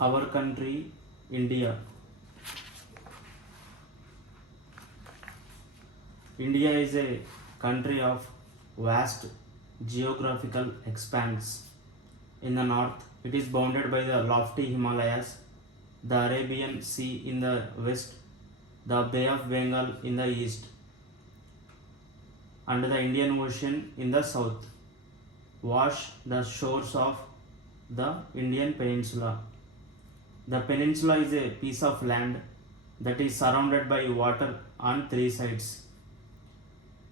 Our country, India. India is a country of vast geographical expanse. In the north, it is bounded by the lofty Himalayas, the Arabian Sea in the west, the Bay of Bengal in the east, and the Indian Ocean in the south wash the shores of the Indian peninsula. The peninsula is a piece of land that is surrounded by water on three sides.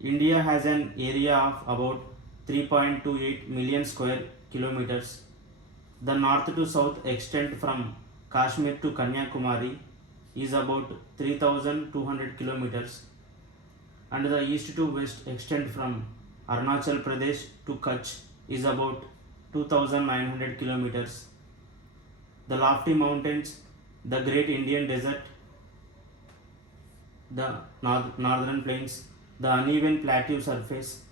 India has an area of about 3.28 million square kilometers. The north to south extent from Kashmir to Kanyakumari is about 3,200 kilometers, and the east to west extent from Arunachal Pradesh to Kutch is about 2,900 kilometers. The lofty mountains, the great Indian desert, the northern plains, the uneven plateau surface,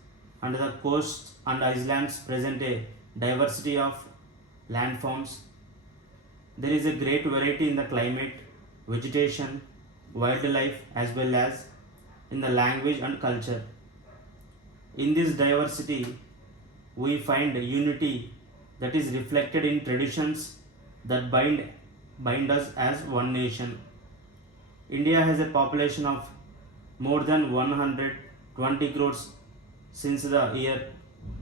and the coasts and islands present a diversity of landforms. There is a great variety in the climate, vegetation, wildlife, as well as in the language and culture. In this diversity, we find unity that is reflected in traditions that bind us as one nation. India has a population of more than 120 crores since the year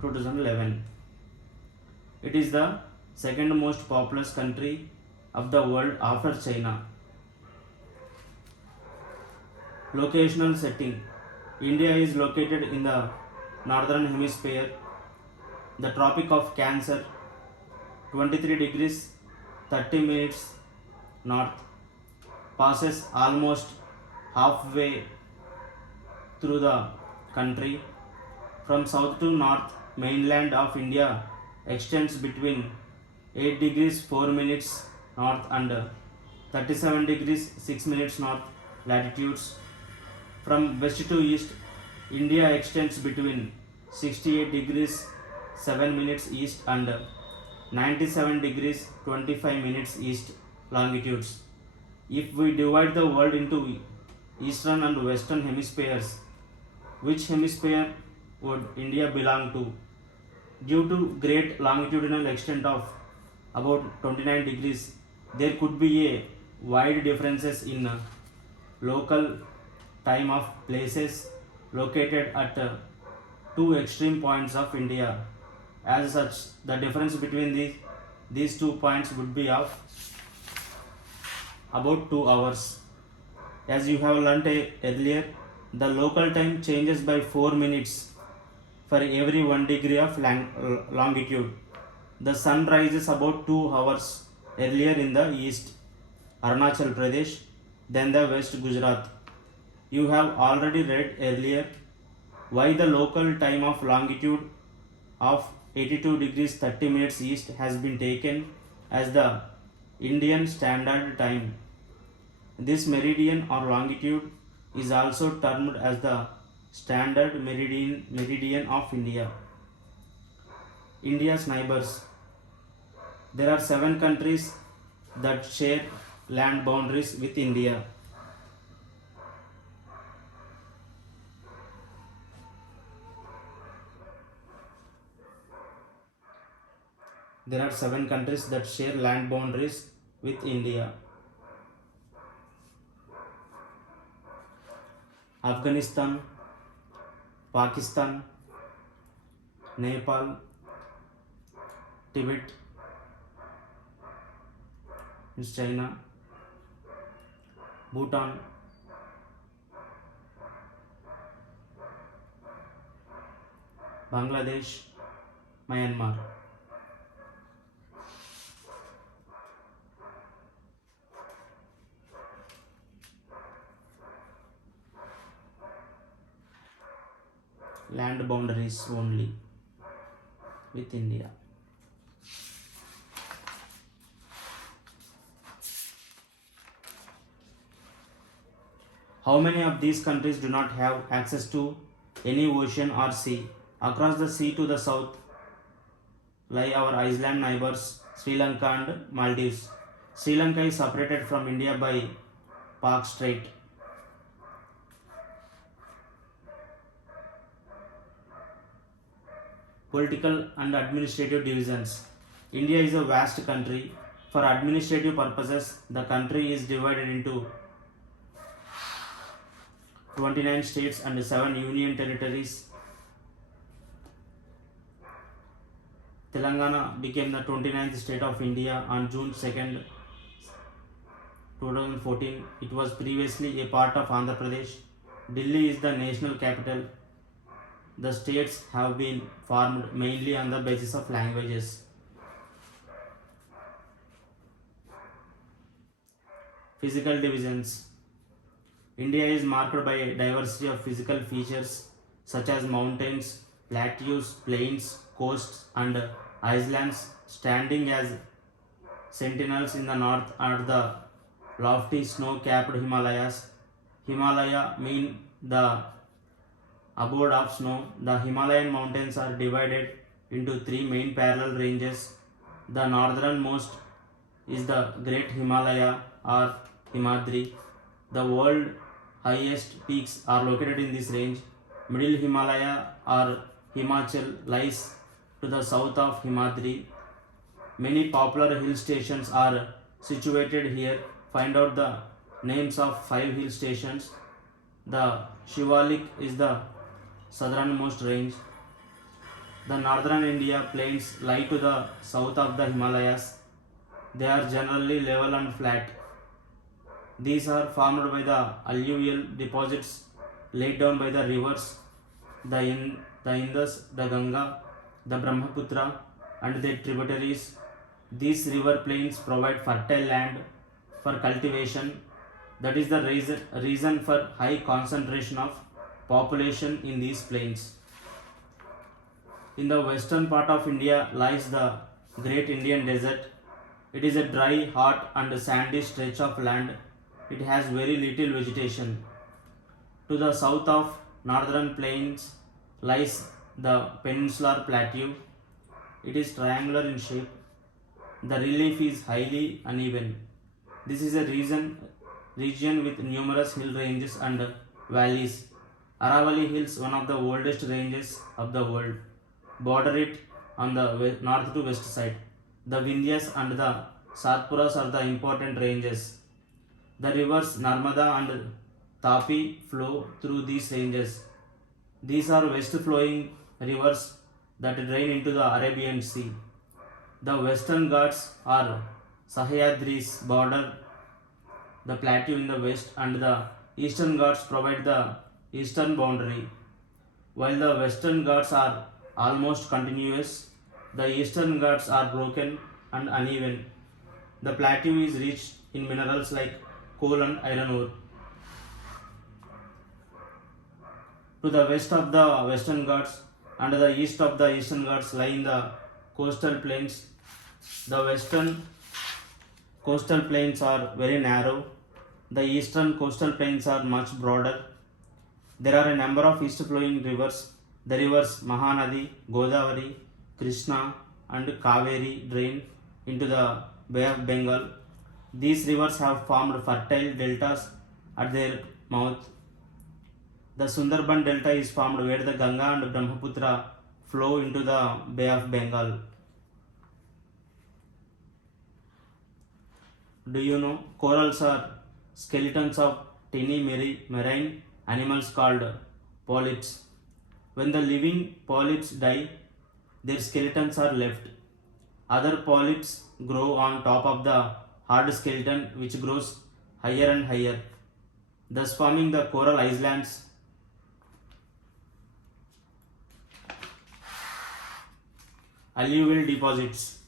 2011. It is the second most populous country of the world after China. Locational setting. India is located in the northern hemisphere, the Tropic of Cancer, 23 degrees 30 minutes north, passes almost halfway through the country. From south to north, mainland of India extends between 8 degrees 4 minutes north and 37 degrees 6 minutes north latitudes. From west to east, India extends between 68 degrees 7 minutes east and 97 degrees 25 minutes east longitudes. If we divide the world into eastern and western hemispheres, which hemisphere would India belong to? Due to great longitudinal extent of about 29 degrees, there could be a wide differences in local time of places located at two extreme points of India. As such, the difference between these 2 points would be of about 2 hours. As you have learnt earlier, the local time changes by 4 minutes for every 1 degree of longitude. The sun rises about 2 hours earlier in the east, Arunachal Pradesh, than the west, Gujarat. You have already read earlier why the local time of longitude of 82 degrees 30 minutes east has been taken as the Indian Standard Time. This meridian or longitude is also termed as the Standard Meridian of India. India's neighbors. There are 7 countries that share land boundaries with India. There are 7 countries that share land boundaries with India. Afghanistan, Pakistan, Nepal, Tibet, China, Bhutan, Bangladesh, Myanmar. Land boundaries only with India. How many of these countries do not have access to any ocean or sea? Across the sea to the south lie our island neighbors Sri Lanka and Maldives. Sri Lanka is separated from India by Pak Strait. Political and administrative divisions. India is a vast country. For administrative purposes, the country is divided into 29 states and 7 union territories. Telangana became the 29th state of India on June 2nd, 2014. It was previously a part of Andhra Pradesh. Delhi is the national capital. The states have been formed mainly on the basis of languages. Physical divisions. India is marked by a diversity of physical features such as mountains, plateaus, plains, coasts, and islands. Standing as sentinels in the north are the lofty snow-capped Himalayas. Himalaya mean the abode of snow. The Himalayan mountains are divided into 3 main parallel ranges. The northernmost is the Great Himalaya or Himadri. The world highest peaks are located in this range. Middle Himalaya or Himachal lies to the south of Himadri. Many popular hill stations are situated here. Find out the names of 5 hill stations. The Shivalik is the southernmost range. The northern India plains lie to the south of the Himalayas. They are generally level and flat. These are formed by the alluvial deposits laid down by the rivers, the Indus, the Ganga, the Brahmaputra and their tributaries. These river plains provide fertile land for cultivation. That is the reason for high concentration of population in these plains. In the western part of India lies the Great Indian Desert. It is a dry, hot and sandy stretch of land. It has very little vegetation. To the south of northern plains lies the peninsular plateau. It is triangular in shape. The relief is highly uneven. This is a region with numerous hill ranges and valleys. Aravalli Hills, one of the oldest ranges of the world, border it on the north to west side. The Vindhyas and the Satpuras are the important ranges. The rivers Narmada and Tapi flow through these ranges. These are west flowing rivers that drain into the Arabian Sea. The western Ghats are Sahyadris border the plateau in the west, and the eastern Ghats provide the eastern boundary. While the western Ghats are almost continuous, the eastern Ghats are broken and uneven. The plateau is rich in minerals like coal and iron ore. To the west of the western Ghats and the east of the eastern Ghats lie in the coastal plains. The western coastal plains are very narrow. The eastern coastal plains are much broader. There are a number of east flowing rivers. The rivers Mahanadi, Godavari, Krishna and Kaveri drain into the Bay of Bengal. These rivers have formed fertile deltas at their mouth. The Sundarban Delta is formed where the Ganga and Brahmaputra flow into the Bay of Bengal. Do you know corals are skeletons of tiny marine animals called polyps? When the living polyps die, their skeletons are left. Other polyps grow on top of the hard skeleton, which grows higher and higher, thus forming the coral islands. Alluvial deposits.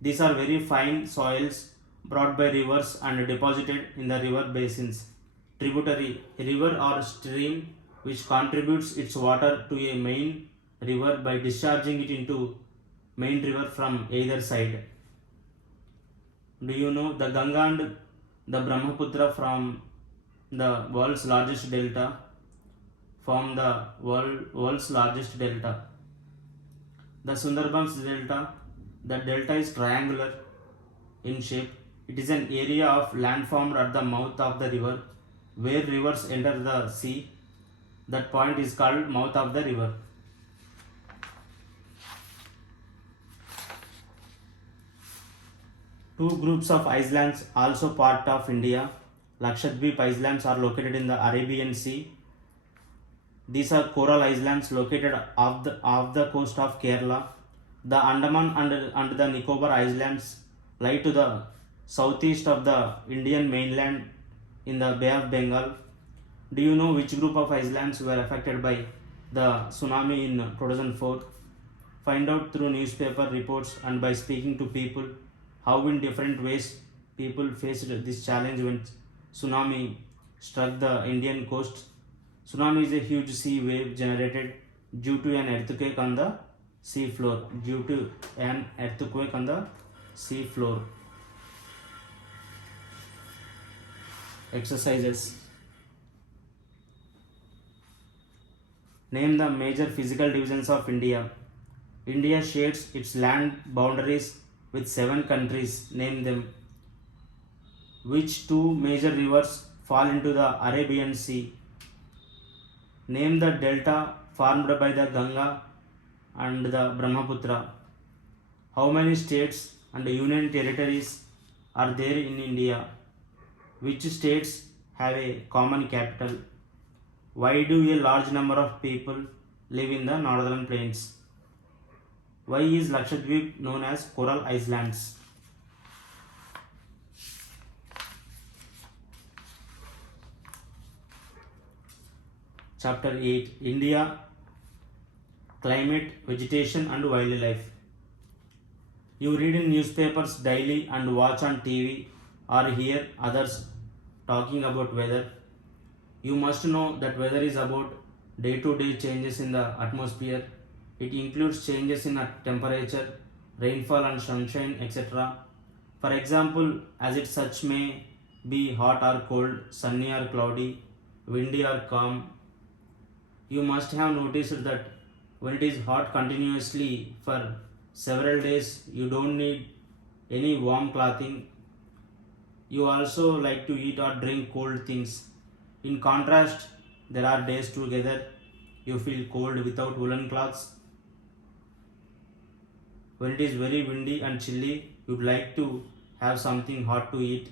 These are very fine soils brought by rivers and deposited in the river basins. Tributary, a river or stream which contributes its water to a main river by discharging it into main river from either side. Do you know the Ganga and the Brahmaputra from the world's largest delta form the world's largest delta? The Sundarbans Delta, the delta is triangular in shape. It is an area of land formed at the mouth of the river where rivers enter the sea. That point is called mouth of the river. Two groups of islands also part of India. Lakshadweep Islands are located in the Arabian Sea. These are coral islands located off the coast of Kerala. The Andaman and the Nicobar Islands lie to the southeast of the Indian mainland in the Bay of Bengal. Do you know which group of islands were affected by the tsunami in 2004? Find out through newspaper reports and by speaking to people how in different ways people faced this challenge when tsunami struck the Indian coast. Tsunami is a huge sea wave generated due to an earthquake on the sea floor. Due to an earthquake on the sea floor. Exercises. Name the major physical divisions of India. India shares its land boundaries with 7 countries. Name them. Which 2 major rivers fall into the Arabian Sea? Name the delta formed by the Ganga and the Brahmaputra. How many states and union territories are there in India? Which states have a common capital? Why do a large number of people live in the northern plains? Why is Lakshadweep known as Coral Islands? Chapter 8. India, Climate, Vegetation and Wildlife. You read in newspapers daily and watch on TV or hear others talking about weather. You must know that weather is about day-to-day changes in the atmosphere. It includes changes in temperature, rainfall and sunshine, etc. For example, as it such may be hot or cold, sunny or cloudy, windy or calm. You must have noticed that when it is hot continuously for several days, you don't need any warm clothing. You also like to eat or drink cold things. In contrast, there are days together you feel cold without woolen cloths. When it is very windy and chilly, you'd like to have something hot to eat.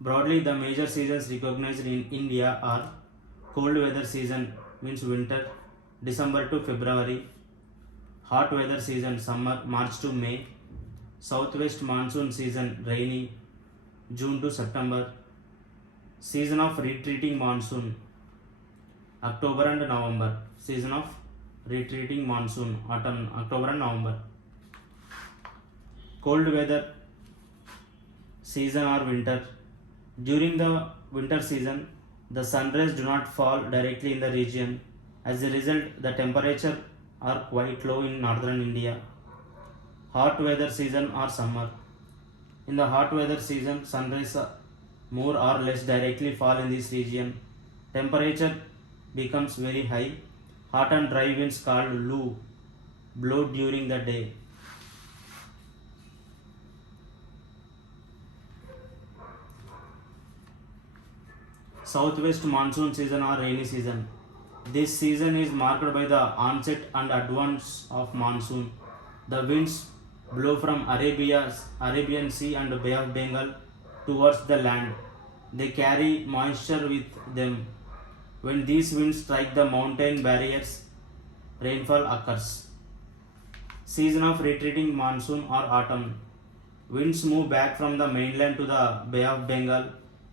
Broadly, the major seasons recognized in India are cold weather season, means winter, December to February. Hot weather season, summer, March to May. Southwest monsoon season, rainy, June to September. Season of retreating monsoon, October and November. Season of retreating monsoon, autumn, October and November. Cold weather season or winter. During the winter season, the sun rays do not fall directly in the region. As a result, the temperature are quite low in northern India. Hot weather season or summer. In the hot weather season, sun rays more or less directly fall in this region. Temperature becomes very high. Hot and dry winds called Lu blow during the day. Southwest monsoon season or rainy season. This season is marked by the onset and advance of monsoon. The winds blow from Arabian Sea and Bay of Bengal towards the land. They carry moisture with them. When these winds strike the mountain barriers, rainfall occurs. Season of retreating monsoon or autumn. Winds move back from the mainland to the Bay of Bengal.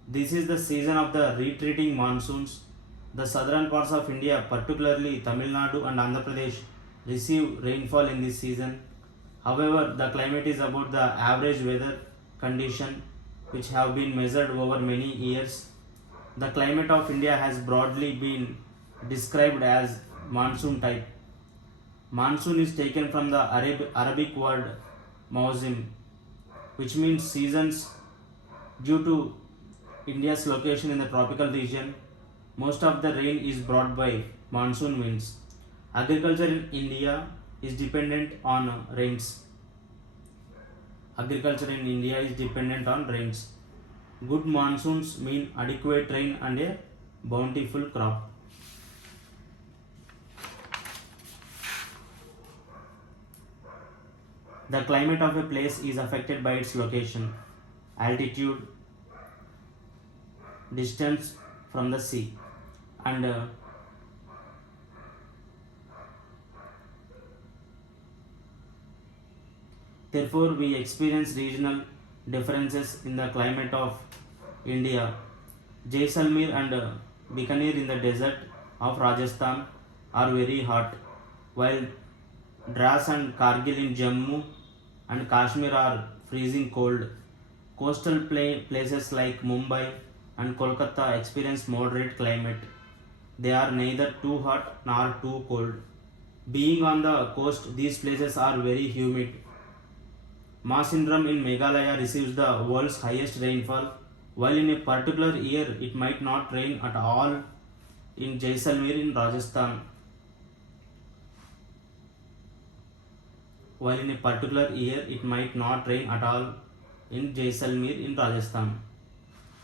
This is the season of the retreating monsoons. The southern parts of India, particularly Tamil Nadu and Andhra Pradesh, receive rainfall in this season. However, the climate is about the average weather condition which have been measured over many years. The climate of India has broadly been described as monsoon type. Monsoon is taken from the Arabic word mawsim, which means seasons. Due to India's location in the tropical region, most of the rain is brought by monsoon winds. Agriculture in India is dependent on rains. agriculture in India is dependent on rains. Good monsoons mean adequate rain and a bountiful crop. The climate of a place is affected by its location, altitude, distance from the sea, and therefore we experience regional differences in the climate of India. Jaisalmer and Bikaner in the desert of Rajasthan are very hot, while Dras and Kargil in Jammu and Kashmir are freezing cold. Coastal places like Mumbai and Kolkata experience moderate climate. They are neither too hot nor too cold. Being on the coast, these places are very humid. Masindram in Meghalaya receives the world's highest rainfall, while in a particular year it might not rain at all in Jaisalmer in Rajasthan. While in a particular year it might not rain at all in Jaisalmer in Rajasthan.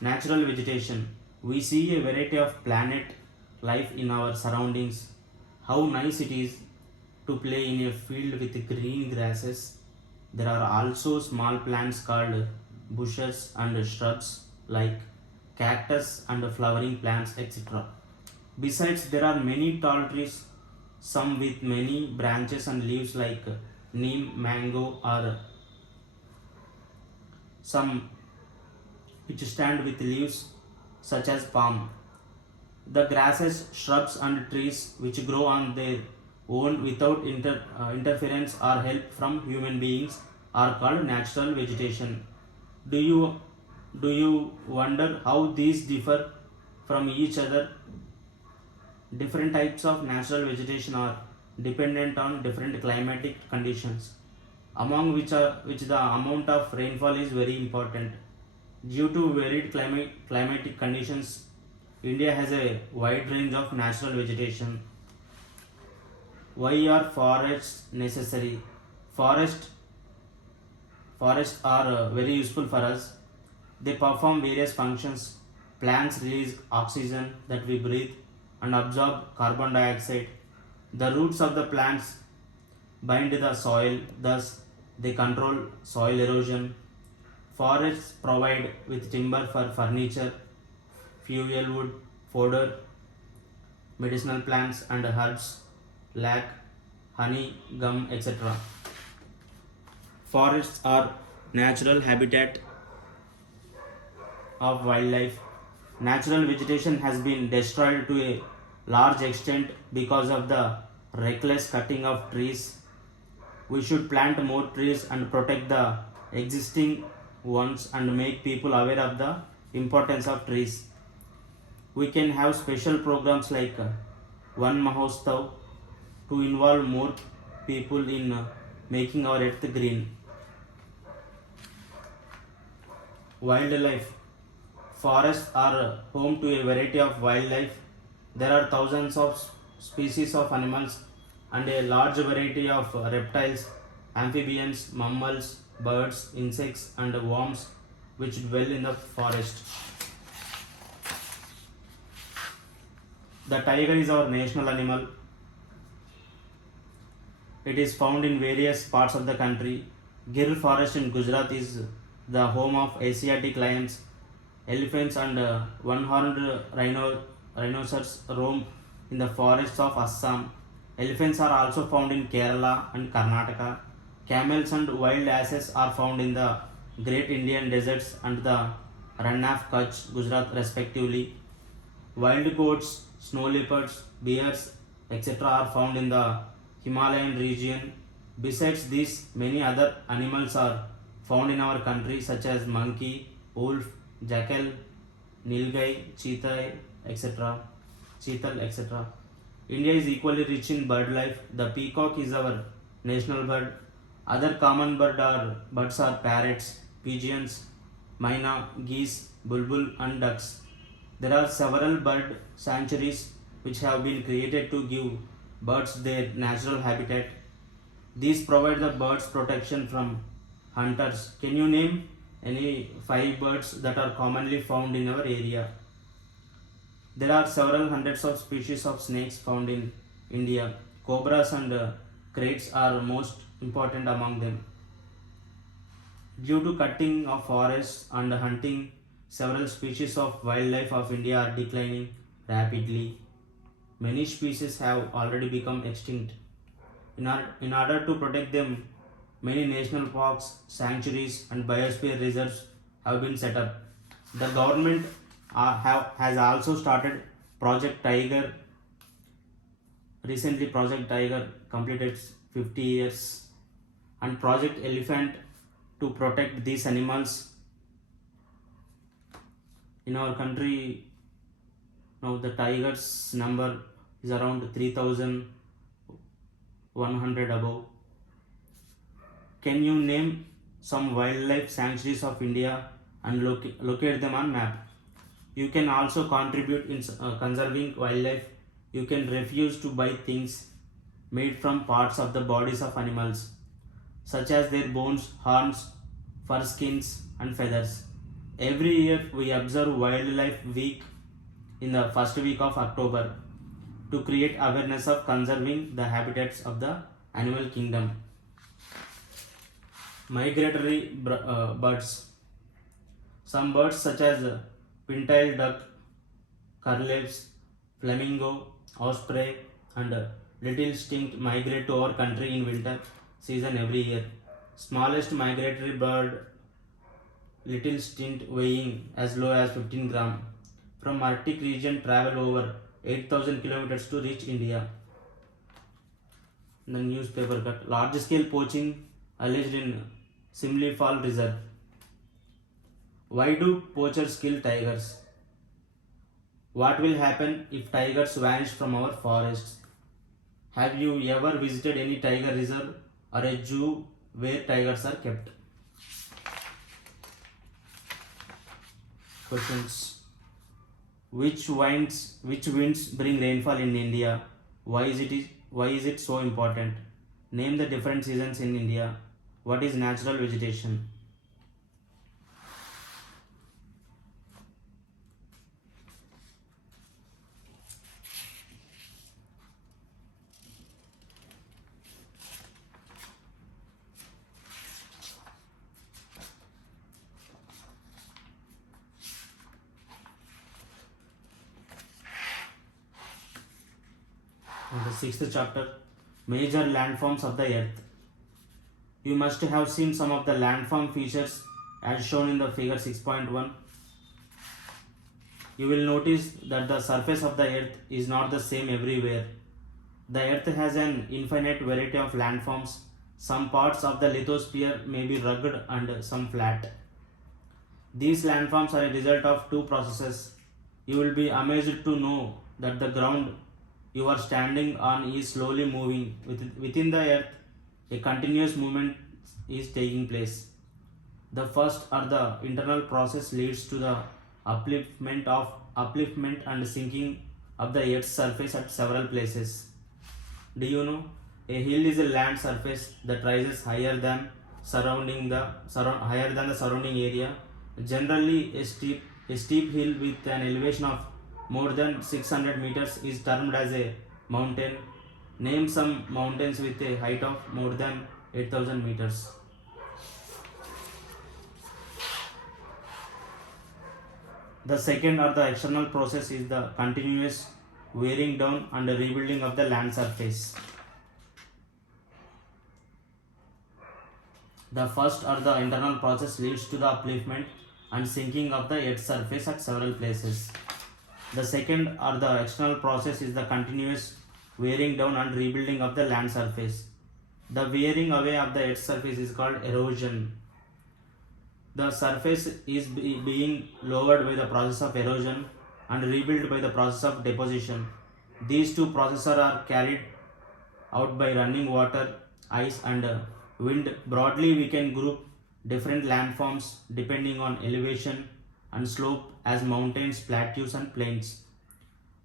Natural vegetation. We see a variety of planet life in our surroundings. How nice it is to play in a field with green grasses. There are also small plants called bushes and shrubs like cactus and flowering plants, etc. Besides, there are many tall trees, some with many branches and leaves like neem, mango, or some which stand with leaves such as palm. The grasses, shrubs, and trees which grow on their own without interference or help from human beings are called natural vegetation. Do you wonder how these differ from each other? Different types of natural vegetation are dependent on different climatic conditions, among which the amount of rainfall is very important. Due to varied climatic conditions, India has a wide range of natural vegetation. Why are forests necessary? Forests are very useful for us. They perform various functions. Plants release oxygen that we breathe and absorb carbon dioxide. The roots of the plants bind the soil, thus they control soil erosion. Forests provide with timber for furniture, fuel wood, fodder, medicinal plants and herbs like honey, gum, etc. Forests are natural habitat of wildlife. Natural vegetation has been destroyed to a large extent because of the reckless cutting of trees. We should plant more trees and protect the existing ones and make people aware of the importance of trees. We can have special programs like One Mahotsav to involve more people in making our earth green. Wildlife. Forests are home to a variety of wildlife. There are thousands of species of animals and a large variety of reptiles, amphibians, mammals, birds, insects, and worms which dwell in the forest. The tiger is our national animal. It is found in various parts of the country. Gir forest in Gujarat is the home of Asiatic lions. Elephants and one-horned rhinoceros roam in the forests of Assam. Elephants are also found in Kerala and Karnataka. Camels and wild asses are found in the Great Indian Deserts and the Rann of Kutch, Gujarat respectively. Wild goats, snow leopards, bears, etc. are found in the Himalayan region. Besides these, many other animals are found in our country such as monkey, wolf, jackal, nilgai, cheetah, etc. India is equally rich in bird life. The peacock is our national bird. Other common birds are parrots, pigeons, myna, geese, bulbul and ducks. There are several bird sanctuaries which have been created to give birds their natural habitat. These provide the birds protection from Hunters. Can you name any 5 birds that are commonly found in our area? There are several hundreds of species of snakes found in India. Cobras and kraits are most important among them. Due to cutting of forests and hunting, several species of wildlife of India are declining rapidly. Many species have already become extinct. In order to protect them, many national parks, sanctuaries, and biosphere reserves have been set up. The government has also started Project Tiger. Recently, Project Tiger completed 50 years, and Project Elephant to protect these animals. In our country, now the tigers number is around 3,100 above. Can you name some wildlife sanctuaries of India and locate them on map? You can also contribute in conserving wildlife. You can refuse to buy things made from parts of the bodies of animals, such as their bones, horns, fur skins, and feathers. Every year we observe Wildlife Week in the first week of October to create awareness of conserving the habitats of the animal kingdom. Migratory birds. Some birds such as pin-tailed duck, curlews, flamingo, osprey, and little stink migrate to our country in winter season every year. Smallest migratory bird, little stint, weighing as low as 15 gram, from Arctic region travel over 8,000 kilometers to reach India. The newspaper cut. Large scale poaching alleged in Simli Fall Reserve. Why do poachers kill tigers? What will happen if tigers vanish from our forests? Have you ever visited any tiger reserve or a zoo where tigers are kept? Questions. Which winds bring rainfall in India? Why is it so important? Name the different seasons in India. What is natural vegetation? And the sixth chapter, major landforms of the earth. You must have seen some of the landform features as shown in the figure 6.1. You will notice that the surface of the earth is not the same everywhere. The earth has an infinite variety of landforms. Some parts of the lithosphere may be rugged and some flat. These landforms are a result of two processes. You will be amazed to know that the ground you are standing on is slowly moving. Within the earth, a continuous movement is taking place. The first or the internal process leads to the upliftment and sinking of the earth's surface at several places. Do you know? A hill is a land surface that rises higher than the surrounding area. Generally, a steep hill with an elevation of more than 600 meters is termed as a mountain. Name some mountains with a height of more than 8,000 meters. The second or the external process is the continuous wearing down and rebuilding of the land surface. The first or the internal process leads to the upliftment and sinking of the earth's surface at several places. The second or the external process is the continuous wearing down and rebuilding of the land surface. The wearing away of the earth's surface is called erosion. The surface is being lowered by the process of erosion and rebuilt by the process of deposition. These two processes are carried out by running water, ice, and wind. Broadly, we can group different landforms depending on elevation and slope as mountains, plateaus, and plains.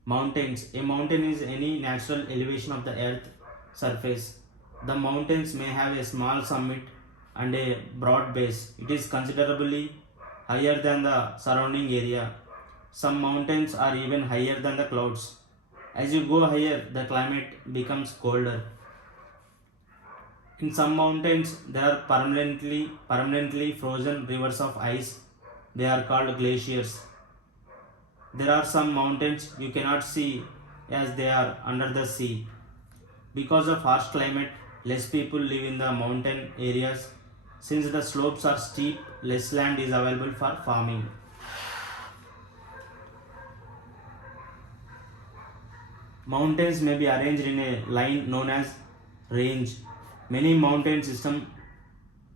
Mountains. A mountain is any natural elevation of the earth surface. The mountains may have a small summit and a broad base. It is considerably higher than the surrounding area. Some mountains are even higher than the clouds. As you go higher, the climate becomes colder. In some mountains, there are permanently frozen rivers of ice. They are called glaciers. There are some mountains you cannot see as they are under the sea. Because of harsh climate, less people live in the mountain areas. Since the slopes are steep, less land is available for farming. Mountains may be arranged in a line known as range. Many mountain systems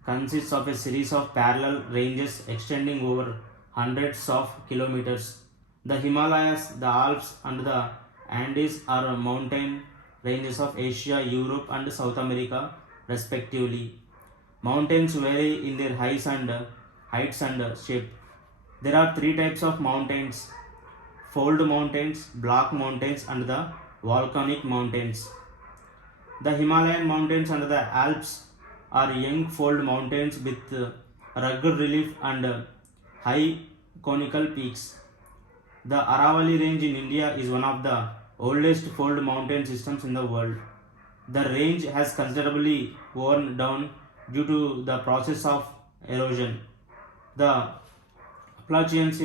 consist of a series of parallel ranges extending over hundreds of kilometers. The Himalayas, the Alps, and the Andes are mountain ranges of Asia, Europe, and South America, respectively. Mountains vary in their heights and shape. There are three types of mountains: fold mountains, block mountains, and the volcanic mountains. The Himalayan mountains and the Alps are young fold mountains with rugged relief and high conical peaks. The Aravalli range in India is one of the oldest fold mountain systems in the world. The range has considerably worn down due to the process of erosion. The Appalachians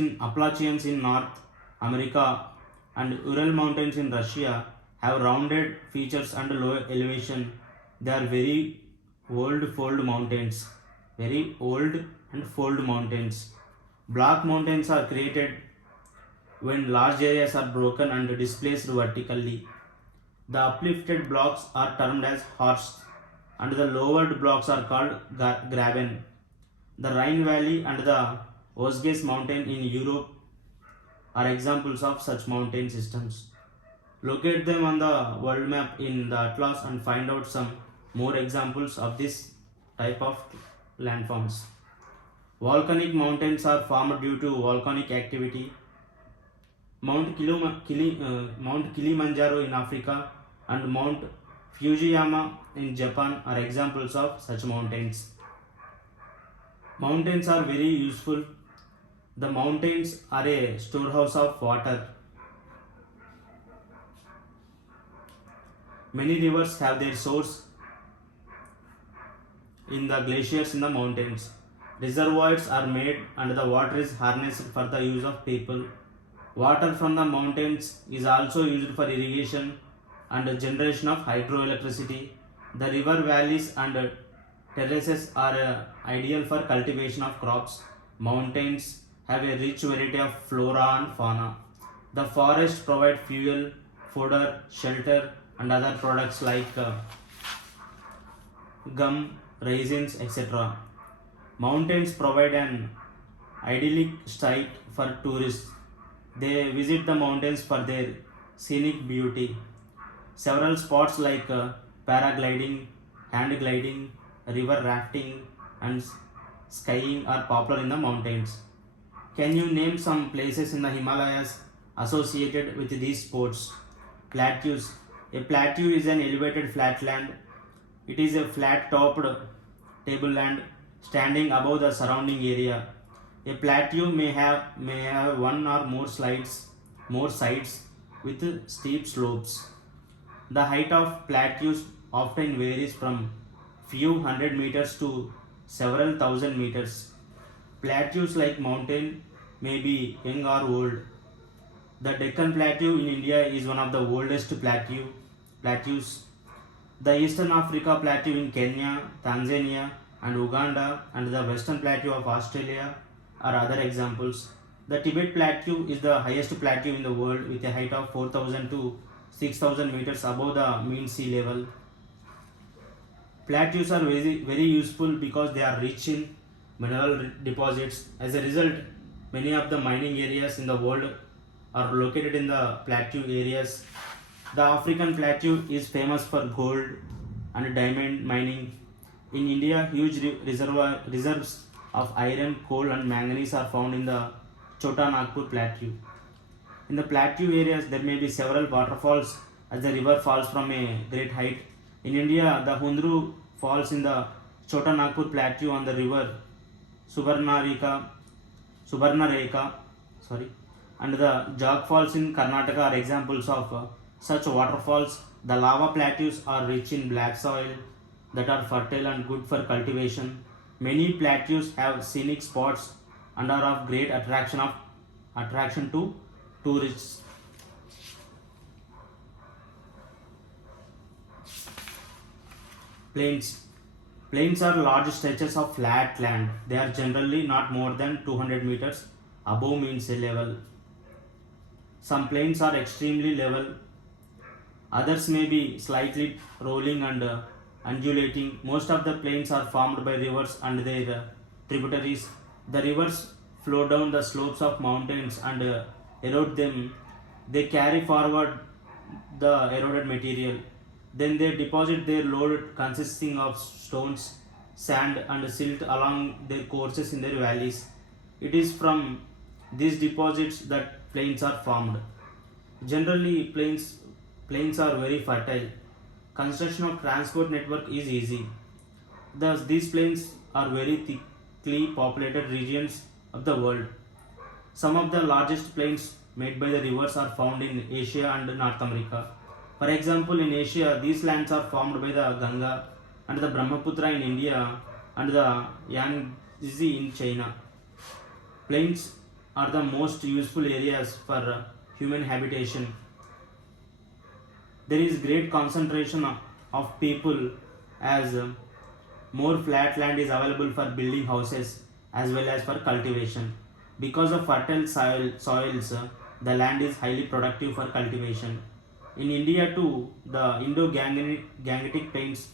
in North America and Ural Mountains in Russia have rounded features and low elevation. They are very old fold mountains. Very old and fold mountains. Block mountains are created when large areas are broken and displaced vertically. The uplifted blocks are termed as horst, and the lowered blocks are called graben. The Rhine Valley and the Vosges Mountain in Europe are examples of such mountain systems. Locate them on the world map in the atlas and find out some more examples of this type of landforms. Volcanic mountains are formed due to volcanic activity. Mount Kilimanjaro in Africa and Mount Fujiyama in Japan are examples of such mountains. Mountains are very useful. The mountains are a storehouse of water. Many rivers have their source in the glaciers in the mountains. Reservoirs are made and the water is harnessed for the use of people. Water from the mountains is also used for irrigation and generation of hydroelectricity. The river valleys and terraces are ideal for cultivation of crops. Mountains have a rich variety of flora and fauna. The forests provide fuel, fodder, shelter, and other products like gum, raisins, etc. Mountains provide an idyllic site for tourists. They visit the mountains for their scenic beauty. Several spots like paragliding, hand gliding, river rafting, and skiing are popular in the mountains. Can you name some places in the Himalayas associated with these sports? Plateaus. A plateau is an elevated flatland. It is a flat-topped tableland standing above the surrounding area. A plateau may have one or more sides with steep slopes. The height of plateaus often varies from few hundred meters to several thousand meters. Plateaus like mountain may be young or old. The Deccan Plateau in India is one of the oldest plateaus. The Eastern Africa Plateau in Kenya, Tanzania, and Uganda, and the Western Plateau of Australia are other examples. The Tibet Plateau is the highest plateau in the world with a height of 4,000 to 6,000 meters above the mean sea level. Plateaus are very useful because they are rich in mineral deposits. As a result, many of the mining areas in the world are located in the plateau areas. The African plateau is famous for gold and diamond mining. In India, huge reserves of iron, coal, and manganese are found in the Chota Nagpur Plateau. In the plateau areas, there may be several waterfalls as the river falls from a great height. In India, the Hundru falls in the Chota Nagpur Plateau on the river Subarnareka, Subarnareka, sorry, and the Jog Falls in Karnataka are examples of such waterfalls. The lava plateaus are rich in black soil that are fertile and good for cultivation. Many plateaus have scenic spots and are of great attraction to tourists. Plains. Plains are large stretches of flat land. They are generally not more than 200 meters above mean sea level. Some plains are extremely level, others may be slightly rolling and undulating. Most of the plains are formed by rivers and their tributaries. The rivers flow down the slopes of mountains and erode them. They carry forward the eroded material. Then they deposit their load consisting of stones, sand, and silt along their courses in their valleys. It is from these deposits that plains are formed. Generally, plains are very fertile. Construction of transport network is easy. Thus, these plains are very thickly populated regions of the world. Some of the largest plains made by the rivers are found in Asia and North America. For example, in Asia, these lands are formed by the Ganga and the Brahmaputra in India and the Yangtze in China. Plains are the most useful areas for human habitation. There is great concentration of people as more flat land is available for building houses as well as for cultivation. Because of fertile soils, the land is highly productive for cultivation. In India too, the Indo-Gangetic plains